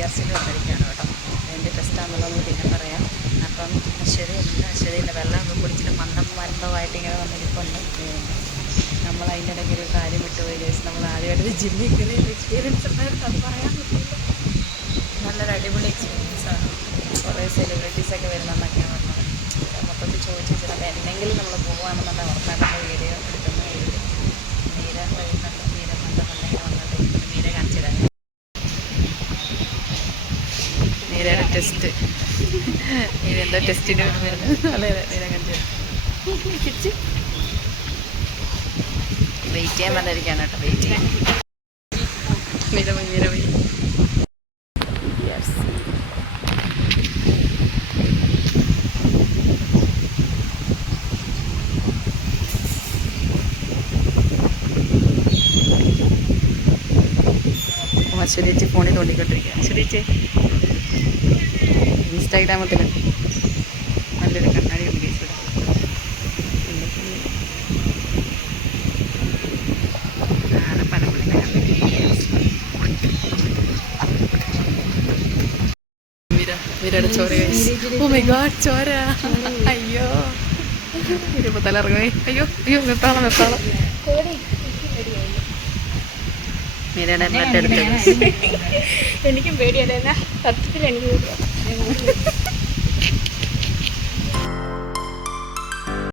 ഗ്യാസിന്റെ വന്നിരിക്കുകയാണ് കേട്ടോ അതിന്റെ ടെസ്റ്റാണെന്നുള്ളത് പിന്നെ പറയാം. അപ്പം അശ്വതി അശ്വതിന്റെ വെള്ളം ഒക്കെ കുടിച്ചിട്ട് മന്ദം മന്ദമായിട്ട് ഇങ്ങനെ വന്നിരിപ്പുണ്ട്. നമ്മൾ അതിന്റെ ഇടയ്ക്ക് ഒരു കാര്യം വിട്ടുപോയി ചോദിച്ചു നമ്മൾ ആദ്യമായിട്ട് ജില്ലയിൽ കയറിയ എക്സ്പീരിയൻസ് ഉണ്ടായിരുന്നു അത് പറയാൻ പറ്റില്ല. നല്ലൊരു അടിപൊളി എക്സ്പീരിയൻസ് ആണ്. കുറേ സെലിബ്രിറ്റീസൊക്കെ വരുന്നതെന്നൊക്കെയാണ് പറഞ്ഞത്. മൊത്തത്തിൽ ചോദിച്ചു അപ്പോൾ എന്തെങ്കിലും നമ്മൾ പോകുകയാണെന്നുണ്ടെങ്കിൽ ഉറപ്പായിട്ടുള്ള വീഡിയോ എടുക്കുന്നത് നീരയുടെ ടെസ്റ്റ് എന്തോ ടെസ്റ്റിന് നീര കാണിച്ചു വെയിറ്റ് ചെയ്യാൻ കേട്ടോ വെയിറ്റ് ചെയ്യാൻ. നീര പോയി ഫോണിൽ തോണ്ടിക്കൊണ്ടിരിക്കുക അശ്വരേച്ചി ഇൻസ്റ്റാഗ്രാമത്തിൽ നല്ലൊരു കണ്ണാടി ഉണ്ട് കേസ് വീരയുടെ ചോര ഓ മൈ ഗോഡ് ചോര. അയ്യോ. ഇരുപത് തലറങ്ങി അയ്യോ അയ്യോ വെപ്പാളം വെപ്പാളം മീരയുടെ ബ്ലഡ് എടുത്തത് എനിക്കും പേടിയല്ല സത്യത്തിൽ എനിക്ക് പേടിയാണ്